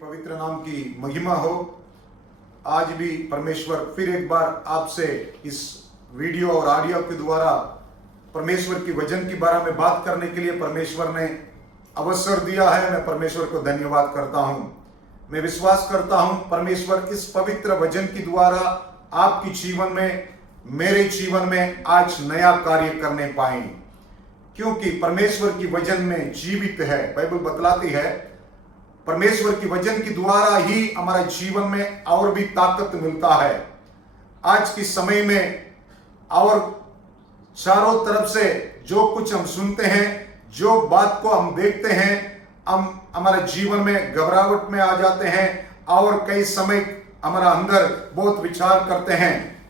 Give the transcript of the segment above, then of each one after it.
पवित्र नाम की महिमा हो। आज भी परमेश्वर फिर एक बार आपसे इस वीडियो और ऑडियो के द्वारा परमेश्वर की वचन के बारे में बात करने के लिए परमेश्वर ने अवसर दिया है। मैं परमेश्वर को धन्यवाद करता हूं। मैं विश्वास करता हूं परमेश्वर इस पवित्र वचन के द्वारा आपके जीवन में, मेरे जीवन में आज नया कार्य करने पाए, क्योंकि परमेश्वर की वचन में जीवित है। बाइबल बतलाती है परमेश्वर की वचन के द्वारा ही हमारे जीवन में और भी ताकत मिलता है। आज के समय में और चारों तरफ से जो कुछ हम सुनते हैं, जो बात को हम देखते हैं, हम हमारे जीवन में घबराहट में आ जाते हैं और कई समय हमारा अंदर बहुत विचार करते हैं।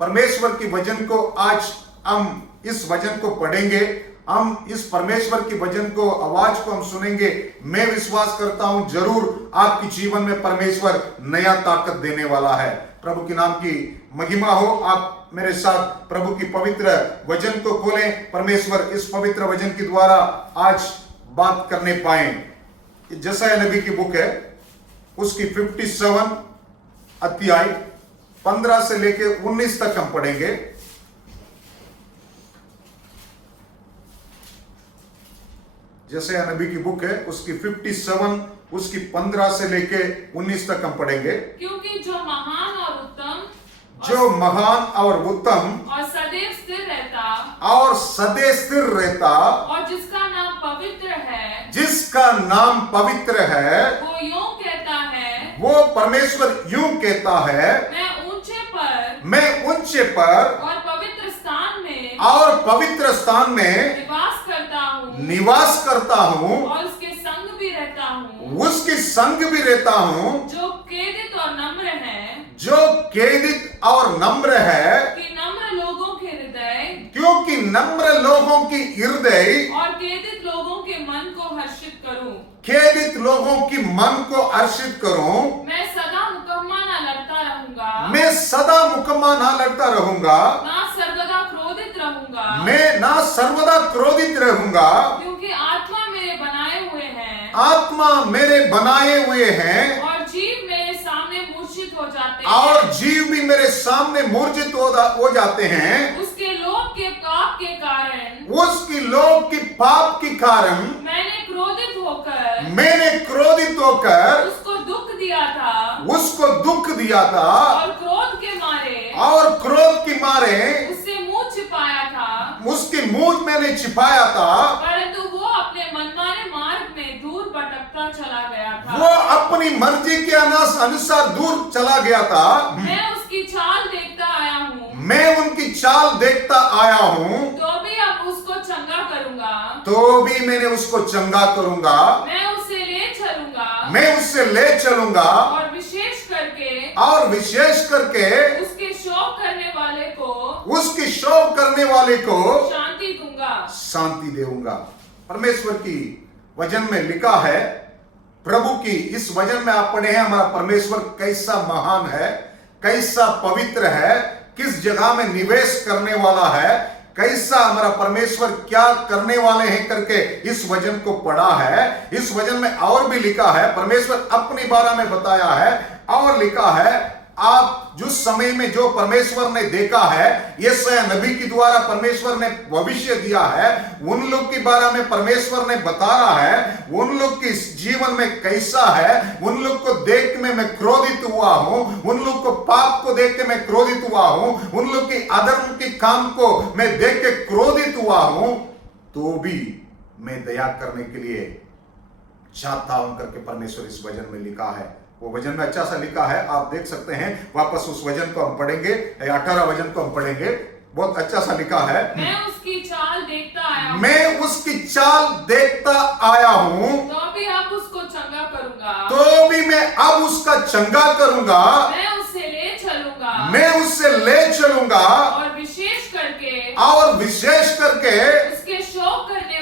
परमेश्वर की वचन को आज हम इस वचन को पढ़ेंगे, हम इस परमेश्वर की वचन को, आवाज को हम सुनेंगे। मैं विश्वास करता हूं जरूर आपके जीवन में परमेश्वर नया ताकत देने वाला है। प्रभु के नाम की महिमा हो। आप मेरे साथ प्रभु की पवित्र वचन को खोलें। परमेश्वर इस पवित्र वचन के द्वारा आज बात करने पाए। यशायाह नबी की बुक है, उसकी 57 अध्याय 15 से लेके 19 तक हम पढ़ेंगे। यशायाह नबी की बुक है, उसकी 57 उसकी 15 से लेके 19 तक हम पढ़ेंगे। क्योंकि जो महान और उत्तम और सदैव स्थिर रहता और जिसका नाम पवित्र है, वो यूं कहता है, वो परमेश्वर यूं कहता है, मैं ऊंचे पर और पवित्र स्थान में निवास करता हूँ और उसके संग भी रहता हूँ, जो खेदित और नम्र है, कि नम्र लोगों के हृदय क्योंकि नम्र लोगों की हृदय और खेदित लोगों के मन को हर्षित करूं। खेदित लोगों की मन को हर्षित करूं। मैं सदा मुकम्मा ना लड़ता रहूंगा, मैं सदा मुकम्मा ना लड़ता रहूंगा, ना सर्वदा क्रोधित रहूंगा, मैं ना सर्वदा क्रोधित रहूंगा, क्योंकि आत्मा मेरे बनाए हुए हैं और जीव मेरे सामने मूर्छित हो जाते हैं, और जीव भी मेरे सामने मूर्छित हो जाते हैं। उसके लोभ के पाप के कारण मैंने क्रोधित होकर उसको दुख दिया था और क्रोध के मारे उससे मुंह छिपाया था, उसके मुंह मैंने छिपाया था, परंतु वो अपने मनमाने मार्ग में दूर भटकता चला गया था। वो अपनी मर्जी के अनुसार दूर चला गया था। मैं उसकी चाल देखता आया हूँ, मैं उनकी चाल देखता आया हूँ, तो भी अब उसको चंगा करूंगा, तो भी मैंने उसको चंगा करूंगा, मैं उससे ले चलूंगा और विशेष करके उसके शोक करने वाले को शांति दूंगा। परमेश्वर की वचन में लिखा है, प्रभु की इस वचन में आप पढ़े हैं, हमारा परमेश्वर कैसा महान है, कैसा पवित्र है, किस जगह में निवेश करने वाला है, कैसा हमारा परमेश्वर क्या करने वाले हैं करके इस वचन को पढ़ा है। इस वचन में और भी लिखा है, परमेश्वर अपने बारे में बताया है और लिखा है, आप जिस समय में जो परमेश्वर ने देखा है, यशायाह नबी के द्वारा परमेश्वर ने भविष्य दिया है, उन लोग के बारे में परमेश्वर ने बता रहा है, उन लोग के जीवन में कैसा है। उन लोग को देख के मैं क्रोधित हुआ हूं, उन लोग को पाप को देख के मैं क्रोधित हुआ हूं, उन लोग की अधर्म के काम को मैं देख के क्रोधित हुआ हूं, तो भी मैं दया करने के लिए चाहता हूं करके परमेश्वर इस वचन में लिखा है। वो वचन में अच्छा सा लिखा है, आप देख सकते हैं। वापस उस वचन को हम पढ़ेंगे, 18 वचन को हम पढ़ेंगे। बहुत अच्छा सा लिखा है, मैं उसकी चाल देखता आया हूं, तो भी अब उसको चंगा करूंगा, तो भी मैं अब उसका चंगा करूंगा, मैं उससे ले चलूंगा और विशेष करके उसके शोक करने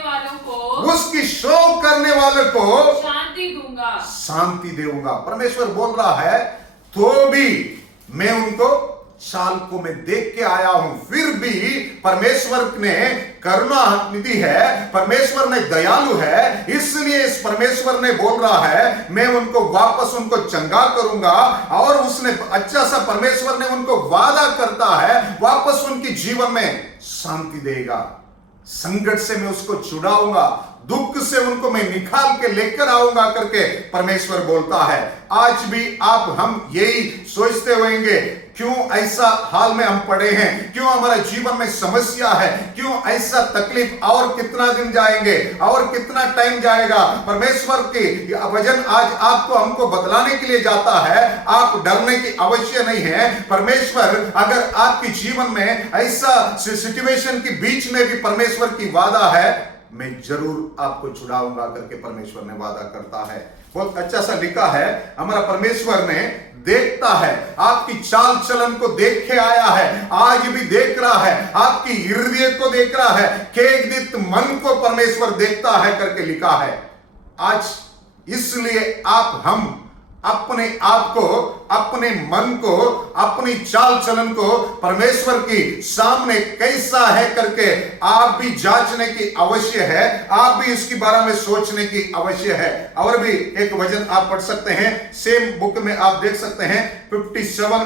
वालों को शांति दूंगा। परमेश्वर बोल रहा है, तो भी मैं उनको चाल को मैं देख के आया हूं, फिर भी परमेश्वर ने करुणा निधि है, परमेश्वर ने दयालु है, इसलिए इस परमेश्वर ने बोल रहा है मैं उनको वापस उनको चंगा करूंगा। और उसने अच्छा सा परमेश्वर ने उनको वादा करता है वापस उनके जीवन में शांति देगा, संकट से मैं उसको छुड़ाऊंगा, दुख से उनको मैं निकाल के लेकर आऊंगा करके परमेश्वर बोलता है। आज भी आप हम यही सोचते होंगे क्यों ऐसा हाल में हम पड़े हैं, क्यों हमारा जीवन में समस्या है, क्यों ऐसा तकलीफ, और कितना दिन जाएंगे और कितना टाइम जाएगा। परमेश्वर की वचन आज आपको हमको बतलाने के लिए जाता है आप डरने की आवश्यक नहीं है। परमेश्वर अगर आपके जीवन में ऐसा सिचुएशन के बीच में भी परमेश्वर की वादा है मैं जरूर आपको छुड़ाऊंगा करके परमेश्वर ने वादा करता है। बहुत अच्छा सा लिखा है, हमारा परमेश्वर ने देखता है, आपकी चाल चलन को देख के आया है, आज भी देख रहा है, आपकी हृदय को देख रहा है, खेदित मन को परमेश्वर देखता है करके लिखा है। आज इसलिए हम अपने आप को, अपने मन को, अपनी चाल चलन को परमेश्वर की सामने कैसा है करके आप भी जांचने की आवश्यक है, आप भी इसके बारे में सोचने की आवश्यक है। और भी एक वचन आप पढ़ सकते हैं, सेम बुक में आप देख सकते हैं 57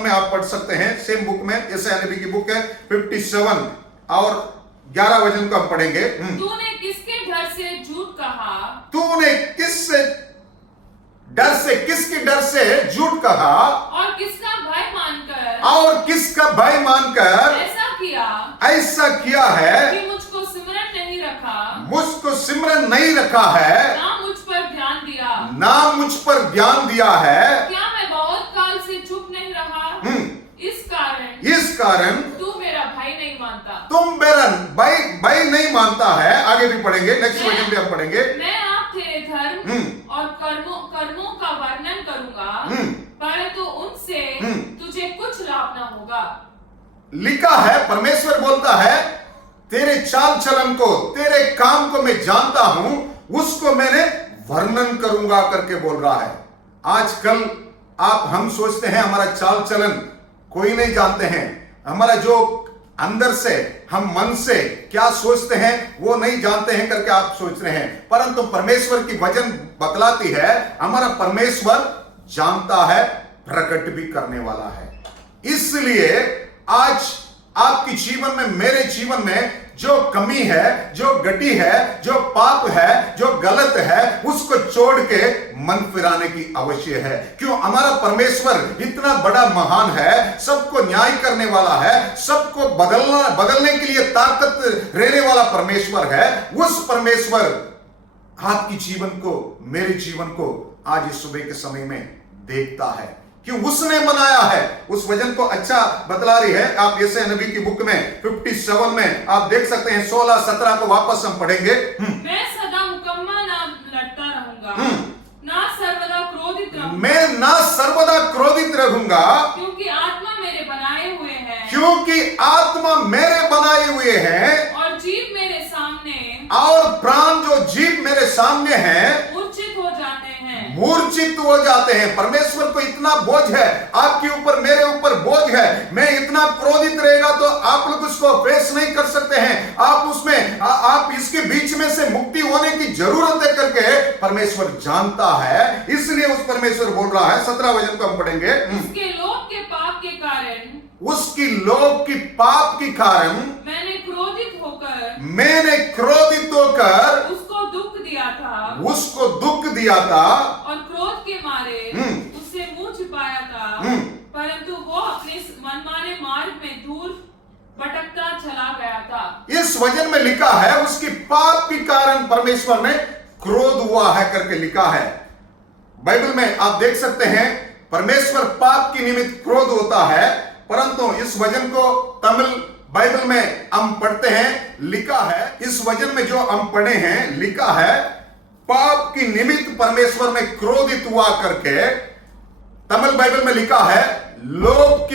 में आप पढ़ सकते हैं, सेम बुक में, यशायाह नबी की बुक है 57 और 11 वचन को हम पढ़ेंगे। तूने किसके डर से झूठ कहा, तूने किसके डर से झूठ कहा, और किसका भय मानकर ऐसा किया है कि मुझको सिमरन नहीं रखा है, ना मुझ पर ध्यान दिया है। क्या मैं बहुत काल से चुप नहीं रहा? इस कारण तू मेरा भाई नहीं मानता, तुम मेरा भाई नहीं मानता है। आगे भी पढ़ेंगे, नेक्स्ट वचन भी हम पढ़ेंगे। मैं आप तेरे धर्म और कर्मों का वर्णन करूंगा, परंतु उनसे तुझे कुछ लाभ न होगा। लिखा है, परमेश्वर बोलता है तेरे चाल चलन को, तेरे काम को मैं जानता हूं, उसको मैंने वर्णन करूंगा करके बोल रहा है। आजकल हम सोचते हैं हमारा चाल चलन कोई नहीं जानते हैं, हमारा जो अंदर से हम मन से क्या सोचते हैं वो नहीं जानते हैं करके आप सोच रहे हैं, परंतु परमेश्वर की वचन बतलाती है हमारा परमेश्वर जानता है, प्रकट भी करने वाला है। इसलिए आज आपके जीवन में, मेरे जीवन में जो कमी है, जो गटी है, जो पाप है, जो गलत है, उसको छोड़ के मन फिराने की आवश्यक है। क्यों? हमारा परमेश्वर इतना बड़ा महान है, सबको न्याय करने वाला है, सबको बदलने के लिए ताकत रहने वाला परमेश्वर है। उस परमेश्वर आपकी जीवन को, मेरे जीवन को आज इस सुबह के समय में देखता है कि उसने बनाया है। उस वचन को अच्छा बतला रही है। आप यशायाह नबी की बुक में 57 में आप देख सकते हैं, 16-17 को वापस हम पढ़ेंगे। मैं सदा मुकम्मल ना लड़ता रहूंगा, ना सर्वदा क्रोधित रहूंगा। मैं ना सर्वदा क्रोधित रहूंगा, क्योंकि आत्मा मेरे बनाए हुए हैं, और जीव मेरे सामने, और प्राण जो जीव मेरे सामने हैं, मूर्छित हो जाते हैं। परमेश्वर को इतना बोझ है आपके ऊपर, मेरे ऊपर बोझ है। मैं इतना क्रोधित रहेगा तो आप लोग उसको फेस नहीं कर सकते हैं, आप उसमें आप इसके बीच में से मुक्ति होने की जरूरत है करके परमेश्वर जानता है। इसलिए उस परमेश्वर बोल रहा है, 17 वचन को हम पढ़ेंगे। उसके लोग के पाप के कारण, उसकी लोग की पाप के कारण मैंने क्रोधित होकर उसको दुख दिया था, और क्रोध के मारे उससे मुंह छिपाया था, परंतु वो अपने मनमाने मार्ग में दूर भटकता चला गया था। इस वचन में लिखा है उसकी पाप के कारण परमेश्वर में क्रोध हुआ है करके लिखा है। बाइबल में आप देख सकते हैं परमेश्वर पाप की निमित्त क्रोध होता है, परंतु इस वचन को तमिल बाइबल में हम पढ़ते हैं, लिखा है, इस वचन में जो हम पढ़े हैं लिखा है पाप की निमित्त परमेश्वर में क्रोधित हुआ करके। तमिल बाइबल में लिखा है लोभ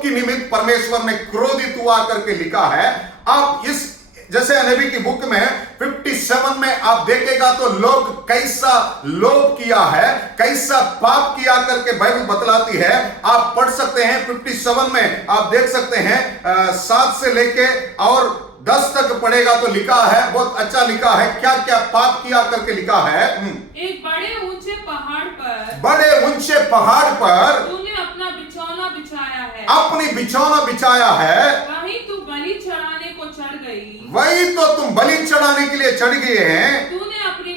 की निमित्त परमेश्वर ने क्रोधित हुआ करके लिखा है। आप इस जैसे नबी की बुक में 57 57 में आप देखेगा तो लोग कैसा लोभ किया है, कैसा पाप किया करके बाइबल बतलाती है। आप पढ़ सकते हैं 57 में, आप देख सकते हैं 7 से लेके और 10 तक पढ़ेगा तो लिखा है, बहुत अच्छा लिखा है, क्या क्या पाप किया करके लिखा है। एक बड़े ऊंचे पहाड़ पर तूने अपना बिछौना बिछाया है, अपनी बिछौना बिछाया है, वहीं तू बलि चढ़ाने को चढ़ गई, वही तो तुम बलि चढ़ाने के लिए चढ़ गए हैं। तूने अपनी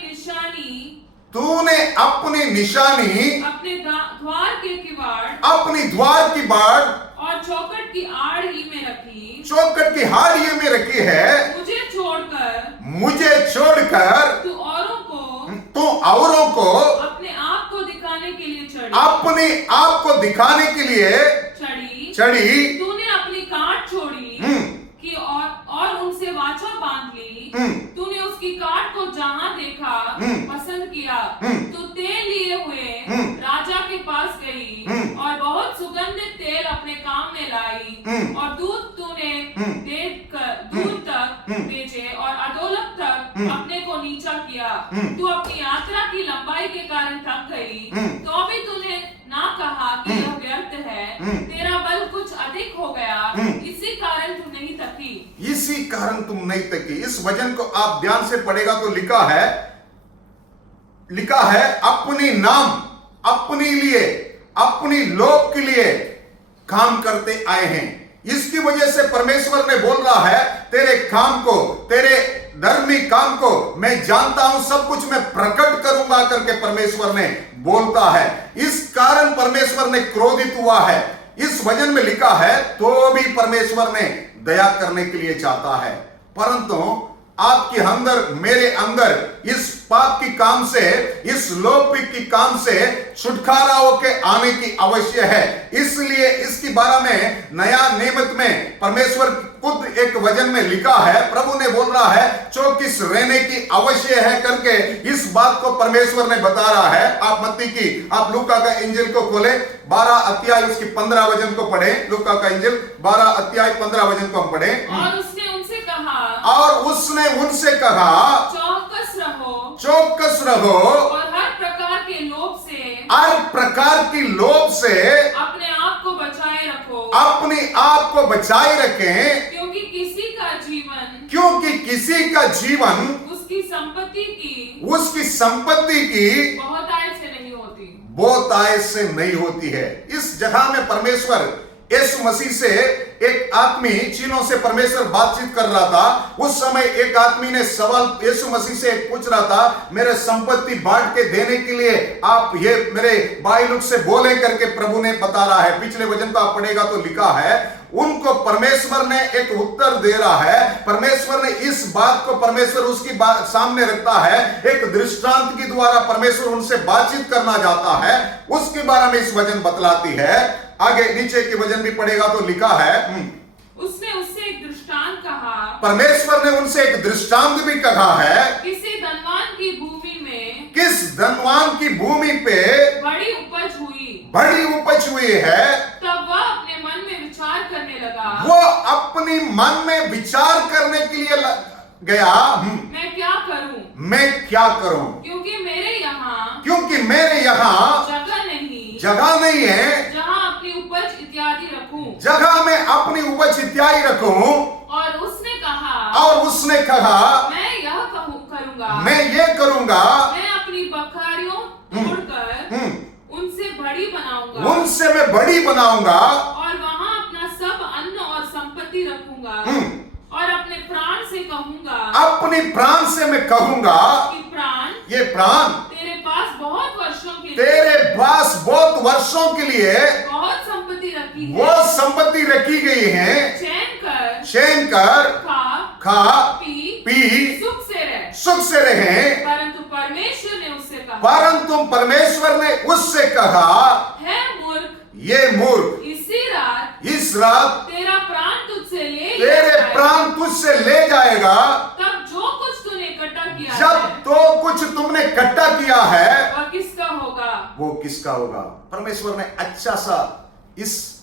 निशानी अपने द्वार के किवाड़, अपनी द्वार की बाड़ और चौखट की आड़ ही में रखी, चौखट की हाड़िए में रखी है। मुझे छोड़कर तू औरों को अपने आप को दिखाने के लिए अपने आप को दिखाने के लिए चढ़ी। तूने अपनी काट छोड़ी कि और उनसे वाचा बांध ली। तूने उसकी काट को जहां देखा पसंद किया। तू तेल लिए हुए राजा के पास गई और बहुत सुगंधित तेल अपने काम में लाई, और दूध तूने दूर तक भेजे और अधोलोक तक अपने को नीचा किया। तू अपनी यात्रा की लंबाई के कारण थक गई, तो भी तूने ना कहा कि यह व्यर्थ है। तेरा बल कुछ अधिक हो गया, इसी कारण तुम नहीं थकी। इसी कारण तुम नहीं थकी। इस वचन को आप ध्यान से पढ़ेगा तो लिखा है अपनी नाम, अपने लिए, अपनी लोक के लिए काम करते आए हैं। इसकी वजह से परमेश्वर ने बोल रहा है, तेरे काम को, तेरे धर्मी काम को मैं जानता हूं, सब कुछ मैं प्रकट करूंगा करके परमेश्वर ने बोलता है। इस कारण परमेश्वर ने क्रोधित हुआ है। इस वचन में लिखा है तो भी परमेश्वर ने दया करने के लिए चाहता है, परंतु आपके अंदर, मेरे अंदर इस पाप की काम से, इस लौकिक की काम से छुटकारा होके आने की आवश्यक है। इसलिए इसके बारे में नया नियमत में परमेश्वर खुद एक वचन में लिखा है, प्रभु ने बोल रहा है चौकस रहने की आवश्यक है करके इस बात को परमेश्वर ने बता रहा है। आप मत्ती की, आप लूका का इंजिल को खोले, 12 अध्याय उसकी 15 वचन को पढ़े। लूका का इंजिल 12 अध्याय 15 वचन को हम पढ़े। और उसने उनसे कहा चौकस रहो और हर प्रकार के लोभ से अपने आप को बचाए रखें, क्योंकि किसी का जीवन उसकी संपत्ति की बहुत आय से नहीं होती है। इस जगह में परमेश्वर यीशु मसीह से, एक आदमी चीनों से परमेश्वर बातचीत कर रहा था। उस समय एक आदमी ने सवाल यीशु मसीह से पूछ रहा था, मेरे संपत्ति बांट के देने के लिए आप ये मेरे भाई लोग से बोले करके प्रभु ने बता रहा है। पिछले वचन को आप पढ़ेगा तो लिखा है, उनको परमेश्वर ने एक उत्तर दे रहा है। परमेश्वर ने इस बात को परमेश्वर उसकी सामने रखता है, एक दृष्टांत के द्वारा परमेश्वर उनसे बातचीत करना चाहता है। उसके बारे में इस वचन बतलाती है। आगे नीचे के वचन भी पढ़ेगा तो लिखा है, उसने उससे एक दृष्टांत कहा, परमेश्वर ने उनसे एक दृष्टांत भी कहा है, किस धनवान की भूमि पे बड़ी उपज हुई है। तब वह अपने मन में विचार करने लगा, वो अपनी मन में विचार करने के लिए गया, मैं क्या करूं, क्योंकि मेरे यहाँ जगह नहीं है जहाँ अपनी उपज इत्यादि रखूं, जगह में अपनी उपज इत्यादि रखूं। और उसने कहा मैं ये करूंगा, मैं अपनी बकरियों तोड़कर उनसे मैं बड़ी बनाऊंगा और वहां अपना सब अन्न और संपत्ति रखूंगा, और अपने प्राण से मैं कहूंगा कि ये प्राण तेरे पास बहुत वर्षों के लिए बहुत संपत्ति वो संपत्ति रखी गई है। चैन कर खा पी सुख से रहे। परंतु परमेश्वर ने उससे कहा, है मूर्ख, ये मूर्ख, इस रात तेरा प्राण तुझसे ले जाएगा। तब जो कुछ तूने इकट्ठा किया, जब तो कुछ तुमने इकट्ठा किया है, वो किसका होगा। परमेश्वर ने अच्छा सा इस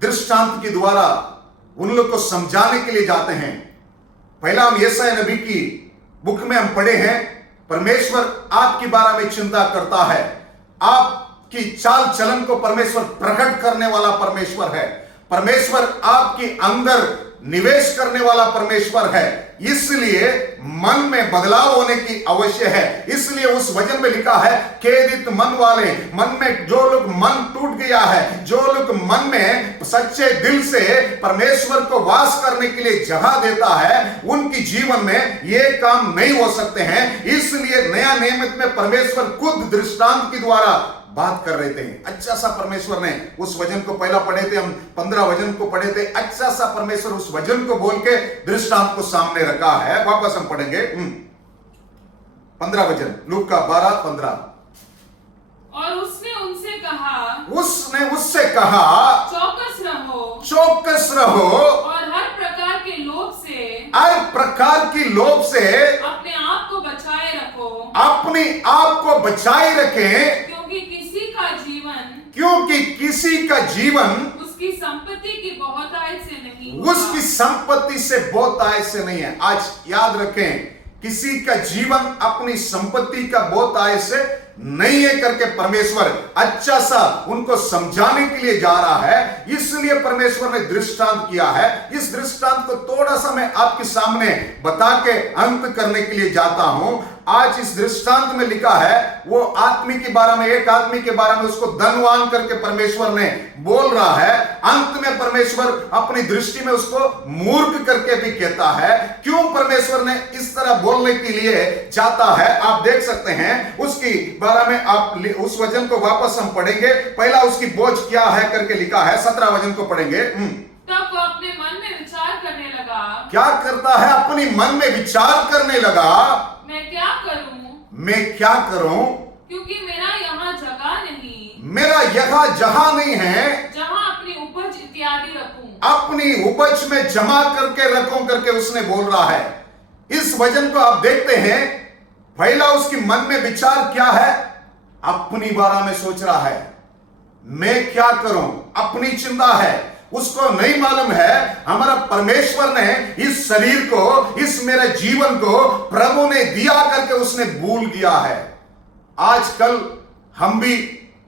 दृष्टांत के द्वारा उन लोग को समझाने के लिए जाते हैं। पहला हम यशायाह नबी की बुक में हम पढ़े हैं, परमेश्वर आपके बारे में चिंता करता है। आपकी चाल चलन को परमेश्वर प्रकट करने वाला परमेश्वर है। परमेश्वर आपके अंदर निवेश करने वाला परमेश्वर है। इसलिए मन में बदलाव होने की आवश्यक है। इसलिए उस वचन में लिखा है, खेदित मन वाले, मन में जो लोग मन टूट गया है, जो लोग मन में सच्चे दिल से परमेश्वर को वास करने के लिए जगह देता है, उनकी जीवन में ये काम नहीं हो सकते हैं। इसलिए नया नियमित में परमेश्वर खुद दृष्टांत के द्वारा बात कर रहे थे। अच्छा सा परमेश्वर ने उस वचन को पहला पढ़े थे, हम 15 वचन को पढ़े थे। अच्छा सा परमेश्वर उस वचन को बोल के दृष्टांत को सामने रखा है। वापस हम पढ़ेंगे 15 वचन, लूका 12:15। और उसने उनसे कहा, उसने उससे कहा, चौकस रहो, चौकस रहो और हर प्रकार के लोभ से, हर प्रकार की लोभ से अपने आप को बचाए रखो, अपने आप को बचाए रखें, क्योंकि किसी का जीवन, क्योंकि किसी का जीवन उसकी संपत्ति की बहुतायत से नहीं होता। उसकी संपत्ति से बहुतायत से नहीं है। आज याद रखें, किसी का जीवन अपनी संपत्ति का बहुतायत से नहीं है करके परमेश्वर अच्छा सा उनको समझाने के लिए जा रहा है। इसलिए परमेश्वर ने दृष्टांत किया है। इस दृष्टांत को थोड़ा सा मैं आपके सामने बता के अंत करने के लिए जाता हूं। आज इस दृष्टांत में लिखा है, वो आदमी के बारे में, एक आदमी के बारे में, उसको धनवान करके परमेश्वर ने बोल रहा है। अंत में परमेश्वर अपनी दृष्टि में उसको मूर्ख करके भी कहता है। क्यों परमेश्वर ने इस तरह बोलने के लिए चाहता है, आप देख सकते हैं। उसकी बारे में आप उस वचन को वापस हम पढ़ेंगे। पहला उसकी बोझ क्या है करके लिखा है, 17 वचन को पढ़ेंगे। तब वो अपने मन में विचार करने लगा, क्या करता है? अपनी मन में विचार करने लगा, मैं क्या करूं, मैं क्या करूं, क्योंकि मेरा यहाँ जगह नहीं, मेरा यहाँ जगह नहीं है जहाँ अपनी उपज इत्यादि रखूं, अपनी उपज में जमा करके रखूं करके उसने बोल रहा है। इस वचन को आप देखते हैं, पहला उसकी मन में विचार क्या है? अपनी बारे में सोच रहा है, मैं क्या करूं, अपनी चिंता है। उसको नहीं मालूम है हमारा परमेश्वर ने इस शरीर को, इस मेरे जीवन को प्रभु ने दिया करके उसने भूल गया है। आजकल हम भी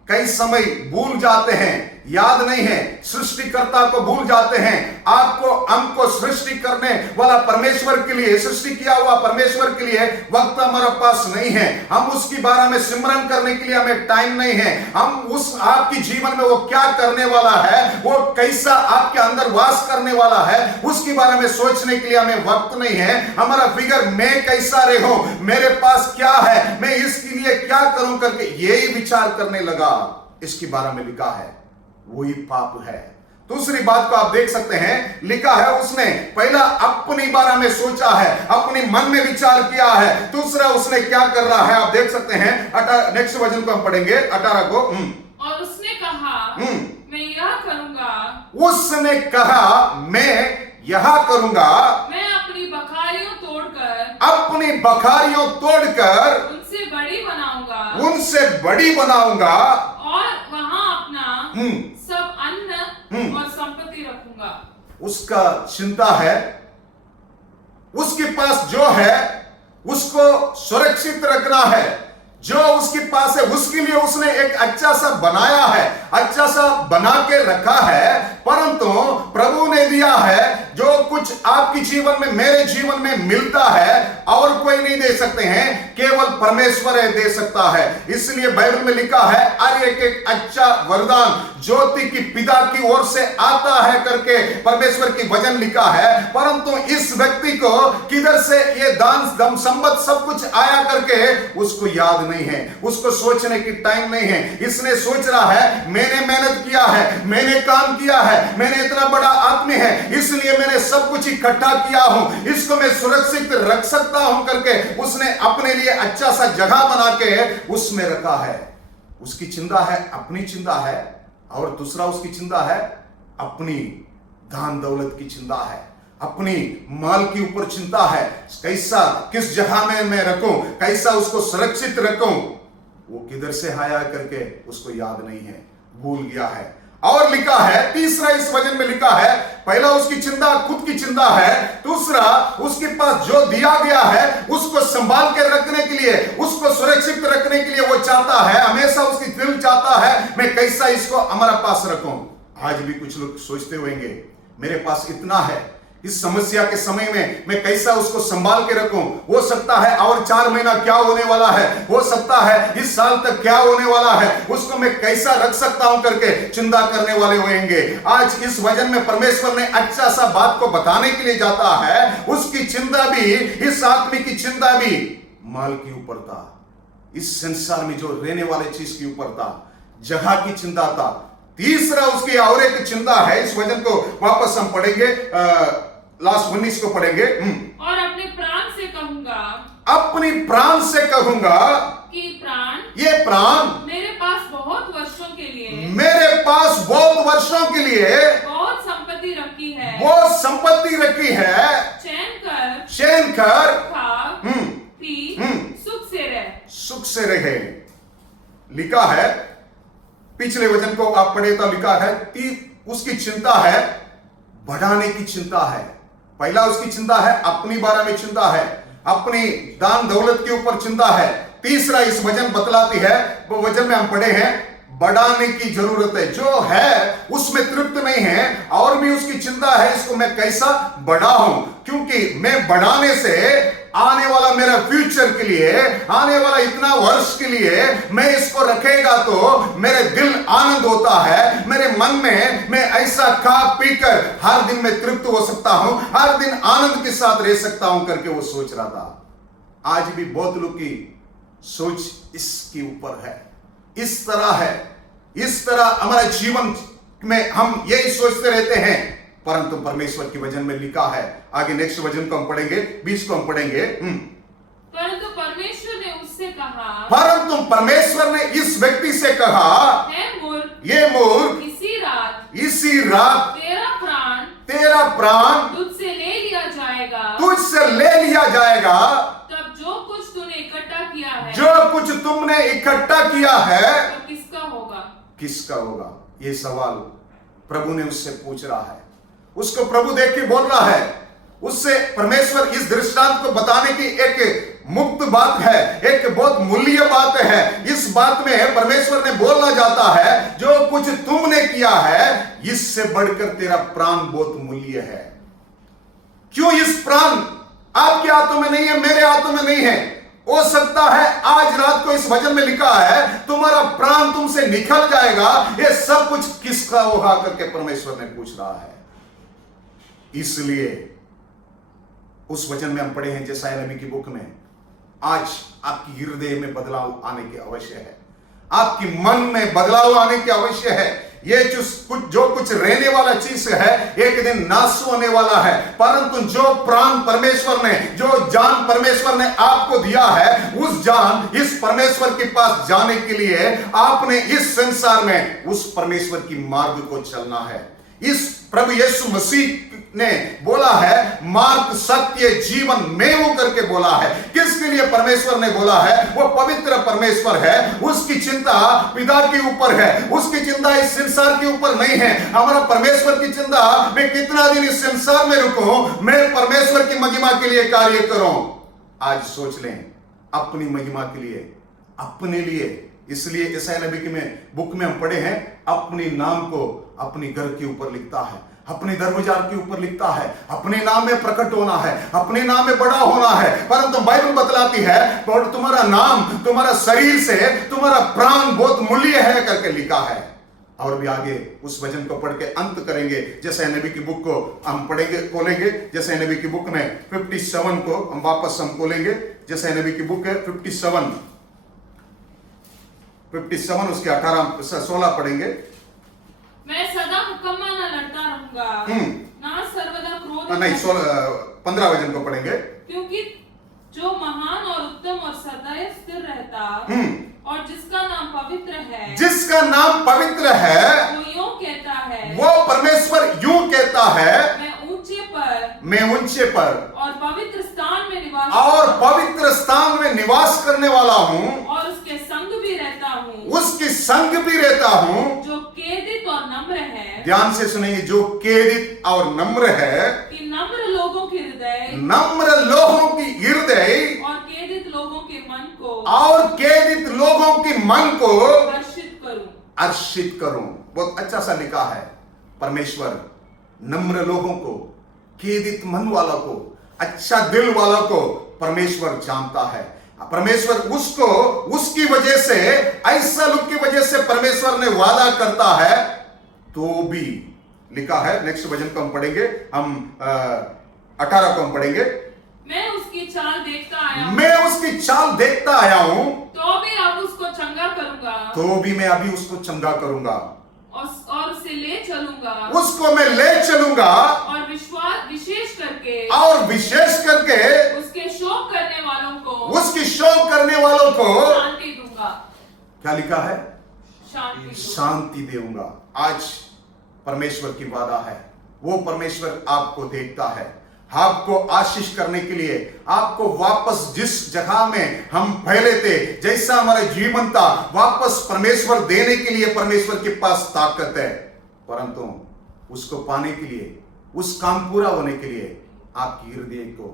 कई समय भूल जाते हैं, याद नहीं है, सृष्टिकर्ता को भूल जाते हैं। आपको हमको सृष्टि करने वाला परमेश्वर के लिए, सृष्टि किया हुआ परमेश्वर के लिए वक्त हमारे पास नहीं है। हम उसकी बारे में सिमरन करने के लिए हमें टाइम नहीं है। हम उस आपकी जीवन में वो क्या करने वाला है, वो कैसा आपके अंदर वास करने वाला है, उसके बारे में सोचने के लिए हमें वक्त नहीं है। हमारा फिगर, मैं कैसा रहूं, मेरे पास क्या है, मैं इसके लिए क्या करूं करके यही विचार करने लगा। इसके बारे में लिखा है, वही पाप है। दूसरी बात को आप देख सकते हैं, लिखा है उसने पहला अपनी बारे में सोचा है, अपनी मन में विचार किया है। दूसरा उसने क्या कर रहा है, आप देख सकते हैं। नेक्स्ट वचन को हम पढ़ेंगे 18 को। और उसने कहा, मैं यह करूंगा, उसने कहा, मैं यह करूंगा, मैं अपनी बखारियों तोड़कर, अपनी बखारियों तोड़कर उनसे बड़ी बनाऊंगा, उनसे बड़ी बनाऊंगा, और वहां अपना सब अन्न और संपत्ति रखूंगा। उसका चिंता है, उसके पास जो है उसको सुरक्षित रखना है। जो उसके पास है उसके लिए उसने एक अच्छा सा बनाया है, अच्छा सा बना के रखा है। परंतु प्रभु ने दिया है, जो कुछ आपके जीवन में, मेरे जीवन में मिलता है, और कोई नहीं दे सकते हैं, केवल परमेश्वर है दे सकता है। इसलिए बाइबल में लिखा है, हर एक अच्छा वरदान ज्योति की पिता की ओर से आता है करके परमेश्वर की वचन लिखा है। परंतु इस व्यक्ति को किधर से ये दान दम संपत्ति सब कुछ आया करके उसको याद नहीं है, उसको सोचने की टाइम नहीं है। इसने सोच रहा है, मैंने मेहनत किया है, मैंने काम किया है, मैंने इतना बड़ा आदमी है, इसलिए मैंने सब कुछ इकट्ठा किया हूं, इसको मैं सुरक्षित रख सकता हूं करके उसने अपने लिए अच्छा सा जगह बना के उसमें रखा है। उसकी चिंता है, अपनी चिंता है, और दूसरा उसकी चिंता है, अपनी धन दौलत की चिंता है, अपनी माल के ऊपर चिंता है। कैसा, किस जगह में मैं रखूं, कैसा उसको सुरक्षित रखूं, वो किधर से आया करके उसको याद नहीं है, भूल गया है। और लिखा है, तीसरा इस वचन में लिखा है, पहला उसकी चिंता खुद की चिंता है, दूसरा उसके पास जो दिया गया है उसको संभाल के रखने के लिए, उसको सुरक्षित रखने के लिए वो चाहता है, हमेशा उसकी दिल चाहता है मैं कैसा इसको हमारा पास रखूं। आज भी कुछ लोग सोचते होंगे मेरे पास इतना है, इस समस्या के समय में मैं कैसा उसको संभाल के रखूं, हो सकता है और 4 महीना क्या होने वाला है, हो सकता है इस साल तक क्या होने वाला है, उसको मैं कैसा रख सकता हूं करके चिंता करने वाले होंगे। आज इस वचन में परमेश्वर ने अच्छा सा बात को बताने के लिए जाता है, उसकी चिंता भी, इस आदमी की चिंता भी माल के ऊपर था, इस संसार में जो रहने वाले चीज के ऊपर था, जगह की चिंता था। तीसरा उसकी और एक चिंता है, इस वचन को वापस हम पढ़ेंगे, लास्ट 19 को पढ़ेंगे। और अपने प्राण से कहूंगा, अपनी प्राण से कहूंगा कि प्राण, ये प्राण मेरे पास बहुत वर्षों के लिए, मेरे पास बहुत वर्षों के लिए बहुत संपत्ति रखी है, बहुत संपत्ति रखी है, चैन कर खा पी सुख से रह, सुख से रहे। लिखा है, पिछले वचन को आप पढ़े तो लिखा है उसकी चिंता है, बढ़ाने की चिंता है। पहला उसकी चिंता है, अपनी बारे में चिंता है, अपनी दान दौलत के ऊपर चिंता है। तीसरा इस वचन बतलाती है, वो वचन में हम पढ़े हैं, बढ़ाने की जरूरत है, जो है उसमें तृप्त नहीं है और भी उसकी चिंता है इसको मैं कैसा बढ़ाऊं, क्योंकि मैं बढ़ाने से आने वाला मेरा फ्यूचर के लिए, आने वाला इतना वर्ष के लिए मैं इसको रखेगा तो मेरे दिल आनंद होता है, मेरे मन में मैं ऐसा खा पीकर हर दिन मैं तृप्त हो सकता हूं, हर दिन आनंद के साथ रह सकता हूं करके वो सोच रहा था। आज भी बहुत लोग की सोच इसके ऊपर है, इस तरह है, इस तरह हमारे जीवन में हम यही सोचते रहते हैं, परंतु परमेश्वर की वचन में लिखा है, आगे नेक्स्ट वचन को हम पढ़ेंगे, 20 को हम पढ़ेंगे। परंतु परमेश्वर ने उससे कहा, परंतु परमेश्वर ने इस व्यक्ति से कहा, ये मूर्ख, इसी रात तेरा प्राण तुझसे ले लिया जाएगा, तुझसे ले लिया जाएगा। तब जो कुछ तूने इकट्ठा किया है, जो कुछ तुमने इकट्ठा किया है, तो किसका होगा? किसका होगा? ये सवाल प्रभु ने उससे पूछ रहा है। उसको प्रभु देख के बोल रहा है, उससे परमेश्वर इस दृष्टांत को बताने की एक मुक्त बात है, एक बहुत मूल्य बात है। इस बात में परमेश्वर ने बोलना चाहता है, जो कुछ तुमने किया है इससे बढ़कर तेरा प्राण बहुत मूल्य है। क्यों इस प्राण आपके हाथों में नहीं है, मेरे हाथों में नहीं है? हो सकता है आज रात को इस वचन में लिखा है तुम्हारा प्राण तुमसे निकल जाएगा, ये सब कुछ किसका होगा करके परमेश्वर ने पूछ रहा है। इसलिए उस वचन में हम पढ़े हैं जेसाया नबी की बुक में, आज आपकी हृदय में बदलाव आने की आवश्यक है, आपकी मन में बदलाव आने की आवश्यक है। ये जो कुछ रहने वाला चीज है एक दिन नाश होने वाला है, परंतु जो प्राण परमेश्वर ने, जो जान परमेश्वर ने आपको दिया है, उस जान इस परमेश्वर के पास जाने के लिए आपने इस संसार में उस परमेश्वर की मार्ग को चलना है। इस प्रभु यीशु मसीह ने बोला है, मार्ग सत्य जीवन मैं हूं करके बोला है। किसके लिए परमेश्वर ने बोला है? वो पवित्र परमेश्वर है, उसकी चिंता पिता के ऊपर है, उसकी चिंता इस संसार के ऊपर नहीं है। हमारा परमेश्वर की चिंता, मैं कितना दिन इस संसार में रुकूं, मैं परमेश्वर की महिमा के लिए कार्य करूं। आज सोच लें, अपनी महिमा के लिए, अपने लिए। इसलिए यशायाह नबी की बुक में हम पढ़े हैं, अपने नाम को अपने घर के ऊपर लिखता है, अपने दरवाजार के ऊपर लिखता है, अपने नाम में प्रकट होना है, अपने नाम में बड़ा होना है। परंतु बाइबल बतलाती है तुम्हारा नाम, तुम्हारा शरीर से तुम्हारा प्राण बहुत मूल्य है करके लिखा है। और भी आगे उस वचन को पढ़ के अंत करेंगे। यशायाह नबी की बुक को हम पढ़ेंगे, खोलेंगे। यशायाह नबी की बुक में 57 को हम वापस खोलेंगे। यशायाह नबी की बुक है 57 उसके 18-16 पढ़ेंगे। मैं सदा मुकम्मा न लड़ता रहूंगा, ना सर्वदा क्रोध नहीं, 15 वचन को पढ़ेंगे। क्योंकि जो महान और उत्तम और सदैव स्थिर रहता और जिसका नाम पवित्र है, जिसका नाम पवित्र है, वो यूं कहता है, वो परमेश्वर यूं कहता है, मैं ऊंचे पर और पवित्र स्थान में निवास करने वाला हूँ और उसके संग भी रहता हूँ, उसके संग भी रहता हूँ, जो खेदित और नम्र है, ध्यान से सुनेंगे, जो खेदित और नम्र है, कि नम्र लोगों के हृदय नम्र लोगों की हृदय और खेदित लोगों के मन को और खेदित लोगों की मन को हर्षित करूं। हर्षित करूं। बहुत अच्छा सा लिखा है। परमेश्वर नम्र लोगों को, खेदित मन वालों को, अच्छा दिल वालों को परमेश्वर जानता है। परमेश्वर उसको, उसकी वजह से, ऐसा लोग की वजह से परमेश्वर ने वादा करता है। तो भी लिखा है, नेक्स्ट वचन को हम पढ़ेंगे, हम 18 को हम पढ़ेंगे। मैं उसकी चाल देखता आया हूं, मैं उसकी चाल देखता आया हूं, तो भी अब उसको चंगा करूंगा, तो भी मैं अभी उसको चंगा करूंगा, और उसे ले चलूंगा, उसको मैं ले चलूंगा, और विशेष करके उसके शोक करने वालों को, उसकी शोक करने वालों को शांति दूंगा। क्या लिखा है? शांति दूंगा। शांति दूंगा। आज परमेश्वर की वादा है। वो परमेश्वर आपको देखता है, आपको आशीष करने के लिए, आपको वापस जिस जगह में हम पहले थे, जैसा हमारा जीवन था, वापस परमेश्वर देने के लिए परमेश्वर के पास ताकत है। परंतु उसको पाने के लिए, उस काम पूरा होने के लिए आपकी हृदय को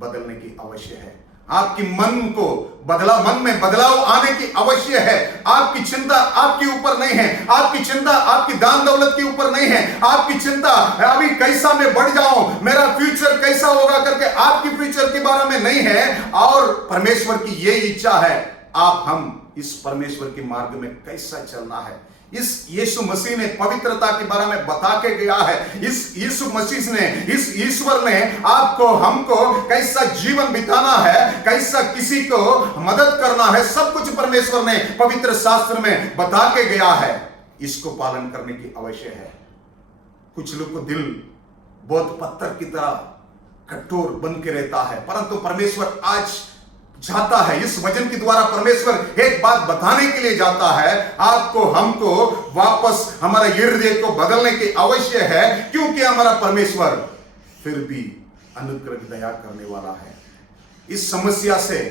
बदलने की आवश्यक है। आपकी मन को मन में बदलाव आने की आवश्यक है। आपकी चिंता आपके ऊपर नहीं है, आपकी चिंता आपकी दान दौलत के ऊपर नहीं है, आपकी चिंता अभी कैसा मैं बढ़ जाऊं, मेरा फ्यूचर कैसा होगा करके आपकी फ्यूचर के बारे में नहीं है। और परमेश्वर की यही इच्छा है, हम इस परमेश्वर के मार्ग में कैसा चलना है। इस यीशु मसीह ने पवित्रता के बारे में बता के गया है। इस यीशु मसीह ने, इस ईश्वर ने आपको, हमको कैसा जीवन बिताना है, कैसा किसी को मदद करना है, सब कुछ परमेश्वर ने पवित्र शास्त्र में बता के गया है। इसको पालन करने की आवश्यक है। कुछ लोग को दिल बहुत पत्थर की तरह कठोर बन के रहता है, परंतु परमेश्वर आज जाता है, इस वचन के द्वारा परमेश्वर एक बात बताने के लिए जाता है, आपको, हमको वापस हमारा हृदय को बदलने की आवश्यक है, क्योंकि हमारा परमेश्वर फिर भी अनुग्रह दया करने वाला है। इस समस्या से,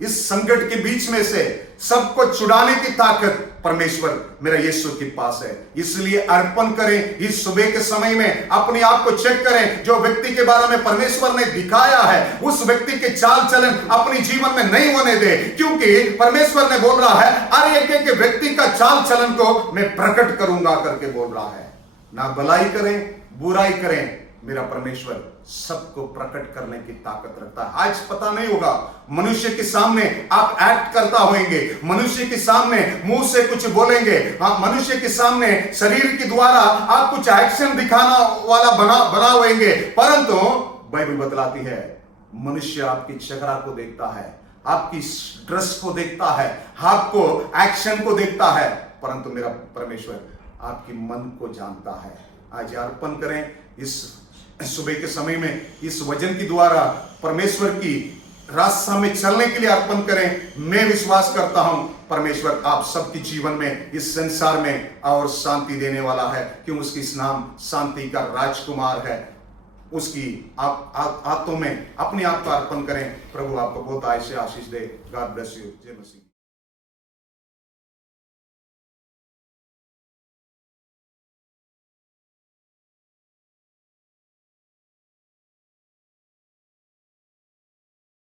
इस संकट के बीच में से सबको छुड़ाने की ताकत परमेश्वर मेरा यीशु के पास है। इसलिए अर्पण करें। इस सुबह के समय में अपने आप को चेक करें। जो व्यक्ति के बारे में परमेश्वर ने दिखाया है, उस व्यक्ति के चाल चलन अपने जीवन में नहीं होने दे, क्योंकि परमेश्वर ने बोल रहा है, अरे एक व्यक्ति का चाल चलन को मैं प्रकट करूंगा करके बोल रहा है। ना भलाई करें, बुराई करें, मेरा परमेश्वर सबको प्रकट करने की ताकत रखता है। आज पता नहीं होगा, मनुष्य के सामने आप एक्ट करता होंगे, मनुष्य के सामने मुंह से कुछ बोलेंगे, मनुष्य के सामने शरीर के द्वारा आप कुछ एक्शन दिखाना वाला बना होंगे, परंतु बाइबल बतलाती है, मनुष्य आपकी चेहरा को देखता है, आपकी ड्रेस को देखता है, आपको एक्शन को देखता है, परंतु मेरा परमेश्वर आपकी मन को जानता है। आज अर्पण करें। इस सुबह के समय में इस वचन के द्वारा परमेश्वर की रास्ता में चलने के लिए अर्पण करें। मैं विश्वास करता हूं परमेश्वर आप सबके जीवन में, इस संसार में और शांति देने वाला है, क्यों उसकी इस नाम शांति का राजकुमार है। उसकी आप हाथों में अपने आप को अर्पण करें। प्रभु आपको बहुत आशीष दे। God bless you. जय मसीह।